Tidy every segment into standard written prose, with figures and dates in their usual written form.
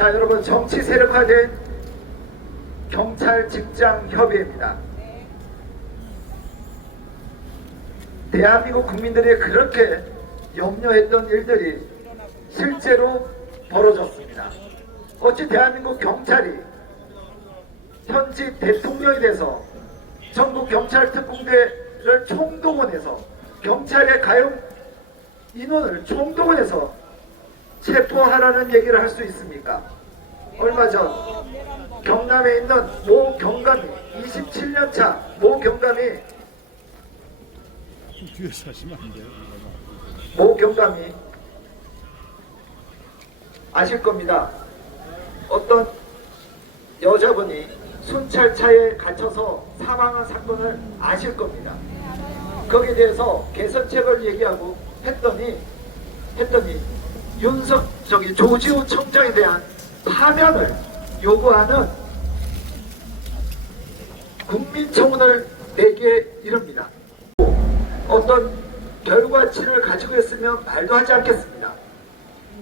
자, 여러분, 정치 세력화된 경찰 직장 협의회입니다. 대한민국 국민들이 그렇게 염려했던 일들이 실제로 벌어졌습니다. 어찌 대한민국 경찰이 현직 대통령이 돼서 전국 경찰 특공대를 총동원해서 경찰의 가용 인원을 총동원해서 체포하라는 얘기를 할 수 있습니까? 얼마 전 경남에 있는 모 경감이 27년차 모 경감이 뒤에서 하시면 안 돼요. 모 경감이 아실 겁니다. 어떤 여자분이 순찰차에 gat혀서 사망한 사건을 아실 겁니다. 거기에 대해서 개선책을 얘기하고 했더니 조지호 청장에 대한 파면을 요구하는 국민청원을 내기에 이릅니다. 어떤 결과치를 가지고 있으면 말도 하지 않겠습니다.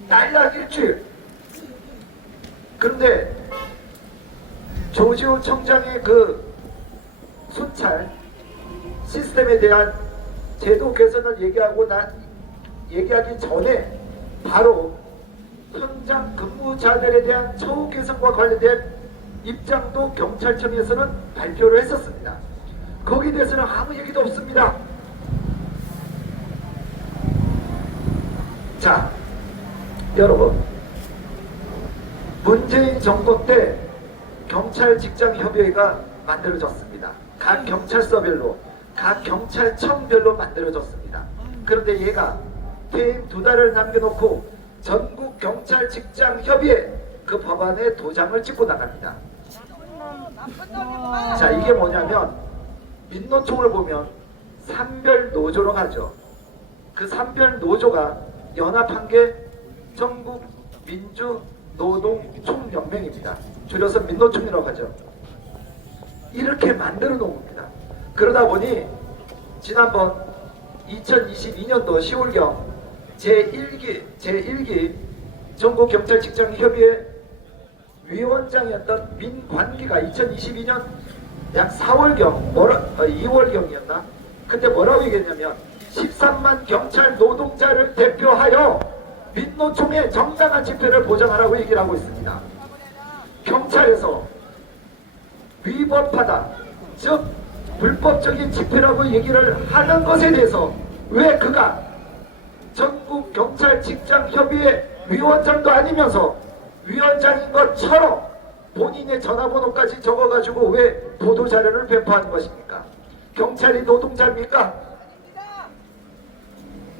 날락 일주일. 그런데 조지호 청장의 그 순찰 시스템에 대한 제도 개선을 얘기하기 전에 바로 현장 근무자들에 대한 처우 개선과 관련된 입장도 경찰청에서는 발표를 했었습니다. 거기에 대해서는 아무 얘기도 없습니다. 자, 여러분, 문재인 정권 때 경찰 직장 협의회가 만들어졌습니다. 각 경찰서별로, 각 경찰청별로 만들어졌습니다. 그런데 얘가 퇴임 2달을 남겨놓고 전국 경찰 직장 협의회 그 법안에 도장을 찍고 나갑니다. 자, 이게 뭐냐면 민노총을 보면 산별 노조로 가죠. 그 산별 노조가 연합한 게 전국 민주노동총연맹입니다. 줄여서 민노총이라고 하죠. 이렇게 만들어 놓은 겁니다. 그러다 보니 지난번 2022년도 10월경 제1기 전국경찰직장협의회 위원장이었던 민관기가 2022년 약 4월경 2월경이었나? 그때 뭐라고 얘기했냐면 13만 경찰 노동자를 대표하여 민노총의 정당한 집회를 보장하라고 얘기를 하고 있습니다. 경찰에서 위법하다, 즉 불법적인 집회라고 얘기를 하는 것에 대해서 왜 그가 전국 경찰 직장 협의회 위원장도 아니면서 위원장인 것처럼 본인의 전화번호까지 적어가지고 왜 보도자료를 배포하는 것입니까? 경찰이 노동자입니까?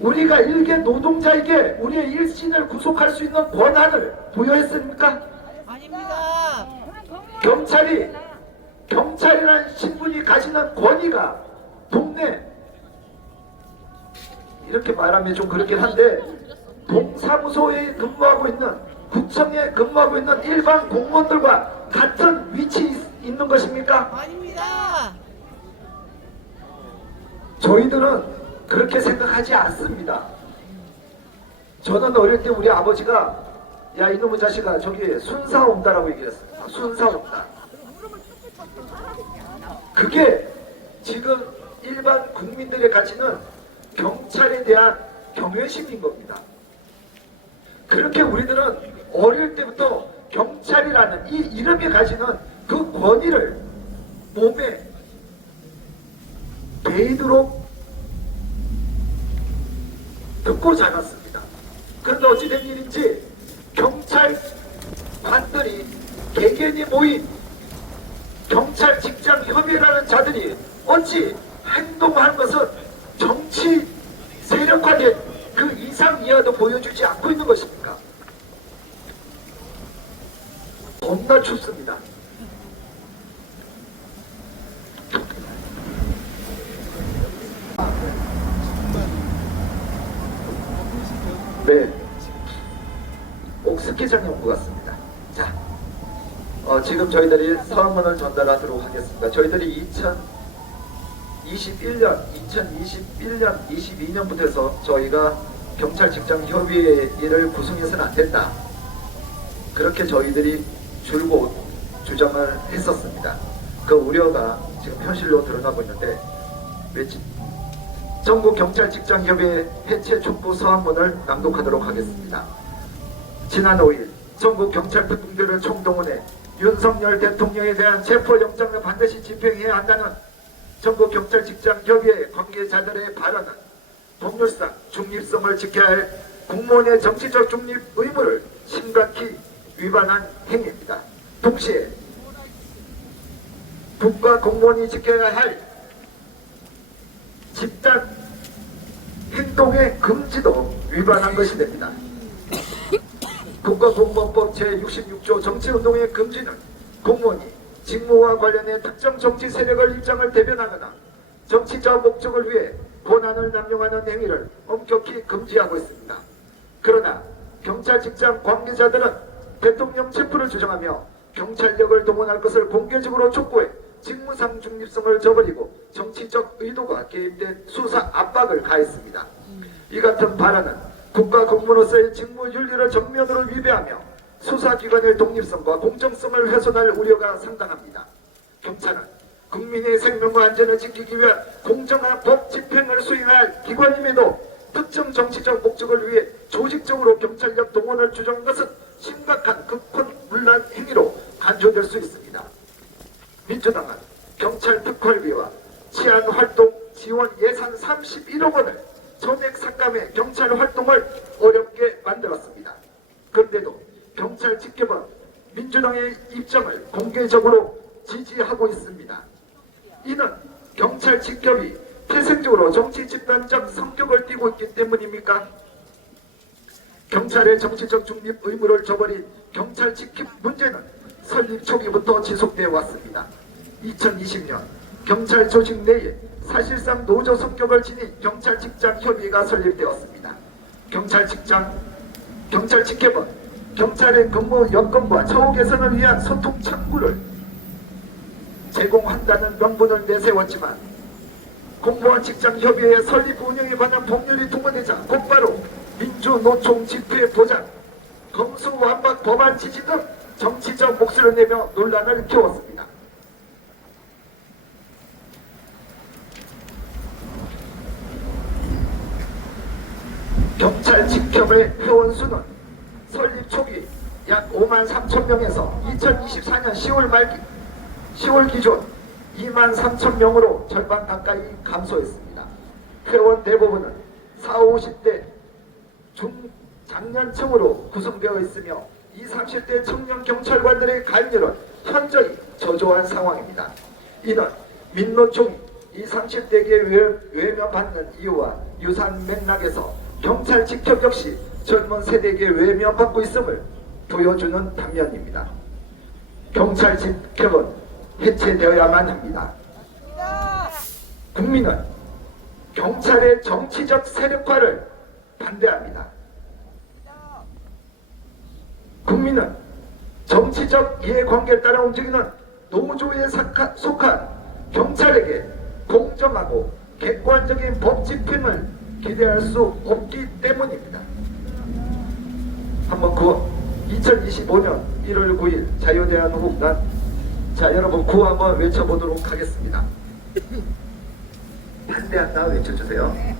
우리가 일개 노동자에게 우리의 일신을 구속할 수 있는 권한을 부여했습니까? 아닙니다. 경찰이라는 신분이 가지는 권위가 동네, 이렇게 말하면 좀 그렇긴 한데, 동사무소에 근무하고 있는, 구청에 근무하고 있는 일반 공무원들과 같은 위치에 있는 것입니까? 아닙니다. 저희들은 그렇게 생각하지 않습니다. 저는 어릴 때 우리 아버지가 야 이놈의 자식아 저기 순사 온다라고 얘기했습니다. 순사 온다. 그게 지금 일반 국민들의 가치는 경찰에 대한 경외심인 겁니다. 그렇게 우리들은 어릴 때부터 경찰이라는 이 이름이 가지는 그 권위를 몸에 배이도록 듣고 자랐습니다. 그런데 어찌된 일인지 경찰관들이 개개인이 모인 경찰 직장 협의회라는 자들이 어찌 행동하는 것은 정치 세력화된 그 이상 이하도 보여주지 않고 있는 것입니까? 겁나 춥습니다. 네, 옥스케장 연구 같습니다. 자, 지금 저희들이 서문을 전달하도록 하겠습니다. 저희들이 2021년, 22년부터 해서 저희가 경찰 직장 협의회를 구성해서는 안 된다. 그렇게 저희들이 줄곧 주장을 했었습니다. 그 우려가 지금 현실로 드러나고 있는데 전국경찰직장협의회 해체 촉구 서한문을 낭독하도록 하겠습니다. 지난 5일 전국경찰분들을 총동원해 윤석열 대통령에 대한 체포영장을 반드시 집행해야 한다는 전국경찰직장협의회 관계자들의 발언은 법률상 중립성을 지켜야 할 공무원의 정치적 중립 의무를 심각히 위반한 행위입니다. 동시에 국가 공무원이 지켜야 할 집단 행동의 금지도 위반한 것이 됩니다. 국가공무원법 제66조 정치운동의 금지는 공무원이 직무와 관련해 특정 정치 세력을 입장을 대변하거나 정치적 목적을 위해 권한을 남용하는 행위를 엄격히 금지하고 있습니다. 그러나 경찰 직장 관계자들은 대통령 체포를 주장하며 경찰력을 동원할 것을 공개적으로 촉구해 직무상 중립성을 저버리고 정치적 의도가 개입된 수사 압박을 가했습니다. 이 같은 발언은 국가공무원으로서의 직무윤리를 정면으로 위배하며 수사기관의 독립성과 공정성을 훼손할 우려가 상당합니다. 경찰은 국민의 생명과 안전을 지키기 위한 공정한 법 집행을 수행할 기관임에도 특정 정치적 목적을 위해 조직적으로 경찰력 동원을 주장한 것은 심각한 극헌문란 행위로 간주될 수 있습니다. 민주당은 경찰 특활비와 치안활동 지원 예산 31억 원을 전액 삭감해 경찰 활동을 어렵게 만들었습니다. 그런데도 경찰 직계본 민주당의 입장을 공개적으로 지지하고 있습니다. 이는 경찰 직결이 태생적으로 정치 집단적 성격을 띠고 있기 때문입니까? 경찰의 정치적 중립 의무를 저버린 경찰 직계 문제는 설립 초기부터 지속되어 왔습니다. 2020년 경찰 조직 내에 사실상 노조 성격을 지닌 경찰 직장 협의회가 설립되었습니다. 경찰 직계본 경찰의 근무 여건과 처우 개선을 위한 소통 창구를 제공한다는 명분을 내세웠지만 공무원 직장협의회 설립 운영에 관한 법률이 통과되자 곧바로 민주노총 집회 보장, 검수완박 법안 지지 등 정치적 목소리를 내며 논란을 키웠습니다. 경찰 직협의 회원 수는 설립 초기 약 5만 3천 명에서 2024년 10월 기준 2만 3천 명으로 절반 가까이 감소했습니다. 회원 대부분은 40, 50대 중장년층으로 구성되어 있으며 20, 30대 청년 경찰관들의 가입률은 현저히 저조한 상황입니다. 이는 민노총이 20, 30대에게 외면받는 이유와 유사한 맥락에서 경찰 직협 역시 젊은 세대에게 외면받고 있음을 보여주는 단면입니다. 경찰 직협은 해체되어야만 합니다. 국민은 경찰의 정치적 세력화를 반대합니다. 국민은 정치적 이해관계에 따라 움직이는 노조에 속한 경찰에게 공정하고 객관적인 법 집행을 기대할 수 없기 때문입니다. 한번 2025년 1월 9일 자유대한민국난, 자 여러분 구호 한번 외쳐보도록 하겠습니다. 반대한다 외쳐주세요.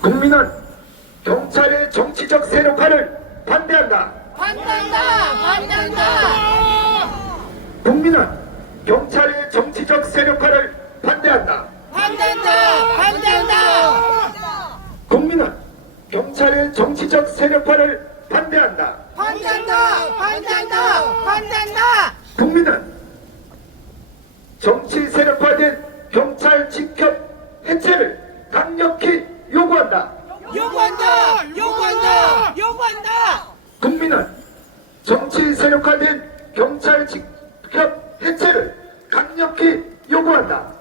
국민은 경찰의 정치적 세력화를 반대한다. 국민은 경찰의 정치적 세력화를 반대한다. 국민은 경찰의 정치적 세력화를 반대한다. 국민은 정치 세력화된 경찰 직협 해체를 강력히 요구한다. 국민은 정치 세력화된 경찰 직협 해체를 강력히 요구한다.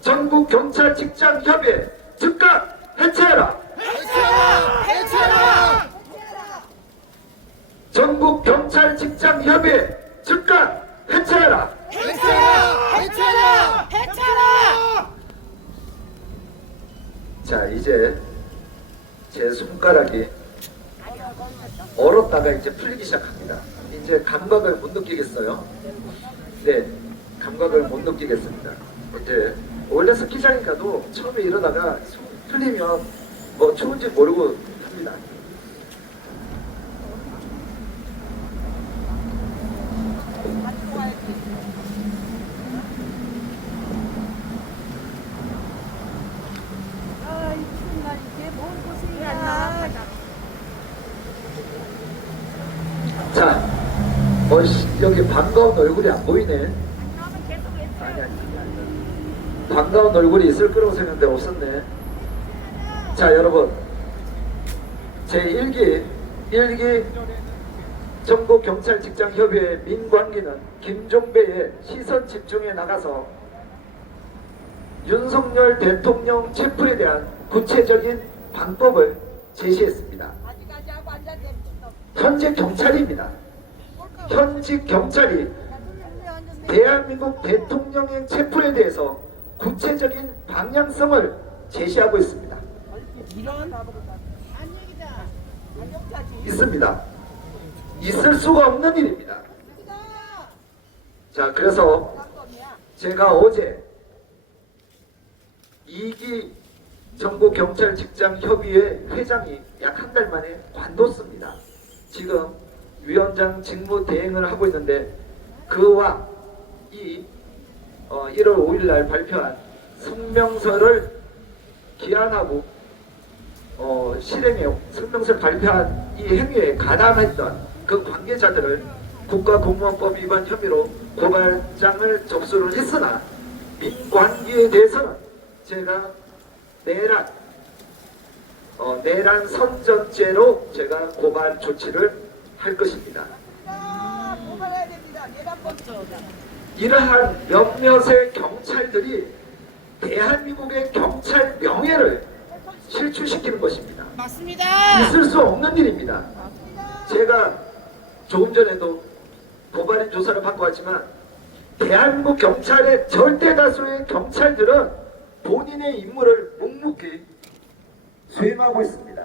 전국 경찰 직장 협의회 즉각 해체하라. 전국 경찰 직장 협의회 즉각 해체하라. 자, 이제 제 손가락이 얼었다가 이제 풀리기 시작합니다. 이제 감각을 못 느끼겠어요. 네, 감각을 못 느끼겠습니다. 이제 원래 스키장에 가도 처음에 이러다가 손 풀리면 뭐 추운지 모르고 합니다. 아이 무슨 날 이게 뭔 고생이야. 자, 여기 반가운 얼굴이 안 보이네. 아니, 아니. 반가운 얼굴이 있을 거라고 생각했는데 없었네. 자, 여러분, 제1기 전국경찰직장협의회 민관기는 김종배의 시선 집중에 나가서 윤석열 대통령 체포에 대한 구체적인 방법을 제시했습니다. 현재 경찰입니다. 현직 경찰이 대한민국 대통령의 체포에 대해서 구체적인 방향성을 제시하고 있습니다. 있습니다. 있을 수가 없는 일입니다. 자, 그래서 제가 어제 2기 전국경찰직장협의회 회장이 약 한 달 만에 관뒀습니다. 지금 위원장 직무 대행을 하고 있는데 그와 이 1월 5일 날 발표한 성명서를 기한하고 실행에 성명서를 발표한 이 행위에 가담했던 그 관계자들을 국가공무원법 위반 혐의로 고발장을 접수를 했으나 민관기에 대해서는 제가 내란 선전죄로 제가 고발 조치를 할 것입니다. 고발해야 됩니다. 내란법죠. 이러한 몇몇의 경찰들이 대한민국의 경찰 명예를 실추시키는 것입니다. 맞습니다. 있을 수 없는 일입니다. 제가 조금 전에도 고발인 조사를 받고 왔지만 대한민국 경찰의 절대 다수의 경찰들은 본인의 임무를 묵묵히 수행하고 있습니다.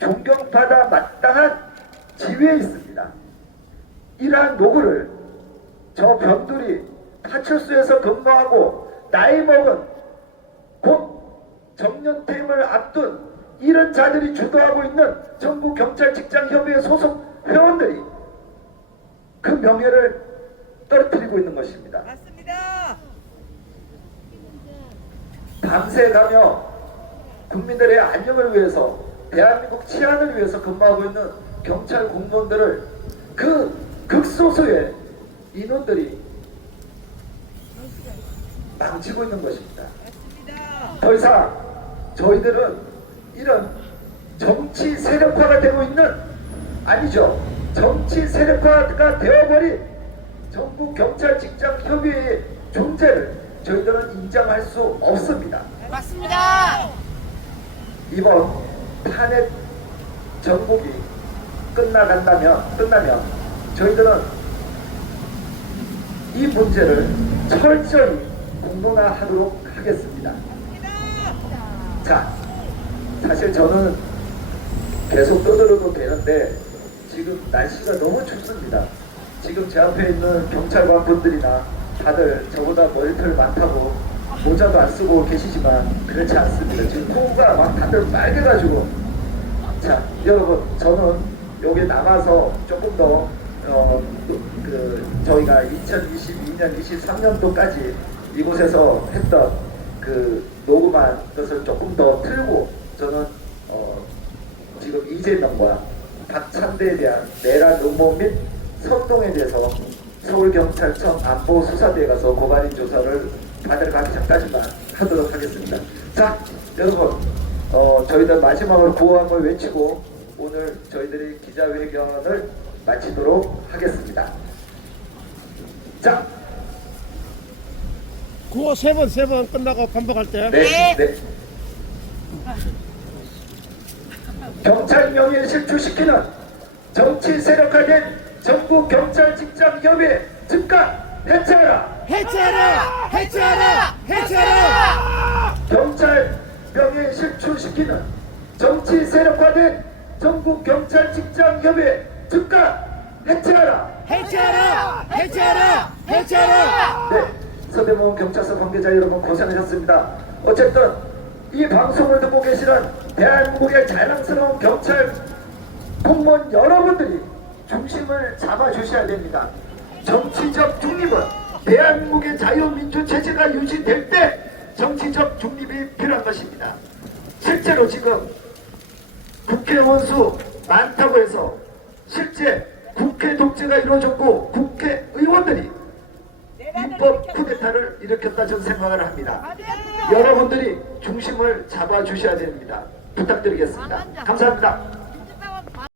존경받아 마땅한 지위에 있습니다. 이러한 노고를 저 변두리 파출소에서 근무하고 나이 먹은 곧 정년퇴임을 앞둔 이런 자들이 주도하고 있는 전국경찰직장협의회 소속 회원들이 그 명예를 떨어뜨리고 있는 것입니다. 맞습니다. 밤새 가며 국민들의 안녕을 위해서 대한민국 치안을 위해서 근무하고 있는 경찰 공무원들을 그 극소수의 인원들이 망치고 있는 것입니다. 맞습니다. 더 이상 저희들은 이런 정치 세력화가 되고 있는 아니죠. 정치 세력화가 되어버린 전국경찰직장협의회의 존재를 저희들은 인정할 수 없습니다. 맞습니다. 이번 탄핵 정국이 끝나면 저희들은 이 문제를 철저히 공론화하도록 하겠습니다. 자, 사실 저는 계속 떠들어도 되는데 지금 날씨가 너무 춥습니다. 지금 제 앞에 있는 경찰관 분들이나 다들 저보다 머리털 많다고 모자도 안 쓰고 계시지만 그렇지 않습니다. 지금 코가 막 다들 빨개가지고. 자, 여러분, 저는 여기 남아서 조금 더 저희가 2022년, 23년도까지 이곳에서 했던 그 녹음한 것을 조금 더 틀고 저는 지금 이재명과 박찬대에 대한 내란 음모 및 선동에 대해서 서울경찰청 안보수사대에 가서 고발인 조사를 받으러 가기 전까지만 하도록 하겠습니다. 자, 여러분, 저희들 마지막으로 구호함을 외치고 오늘 저희들이 기자회견을 마치도록 하겠습니다. 자, 구호 세 번 끝나고 반복할 때. 네, 네. 경찰 명예를 실추시키는 정치 세력화된 전국경찰직장협의회 즉각 해체하라! 해체하라! 해체하라! 해체하라! 경찰 명예 실추시키는 정치 세력화된 전국 경찰 직장 협의회 즉각 해체하라. 해체하라! 해체하라! 해체하라! 네, 서대모험 경찰서 관계자 여러분 고생하셨습니다. 어쨌든 이 방송을 듣고 계시는 대한민국의 자랑스러운 경찰 공무원 여러분들이 중심을 잡아주셔야 됩니다. 정치적 중립은 대한민국의 자유민주 체제가 유지될 때 정치적 중립이 필요한 것입니다. 실제로 지금 국회의원 수 많다고 해서 실제 국회 독재가 이루어졌고 국회의원들이 입법 쿠데타를 일으켰다 저는 생각을 합니다. 여러분들이 중심을 잡아주셔야 됩니다. 부탁드리겠습니다. 감사합니다.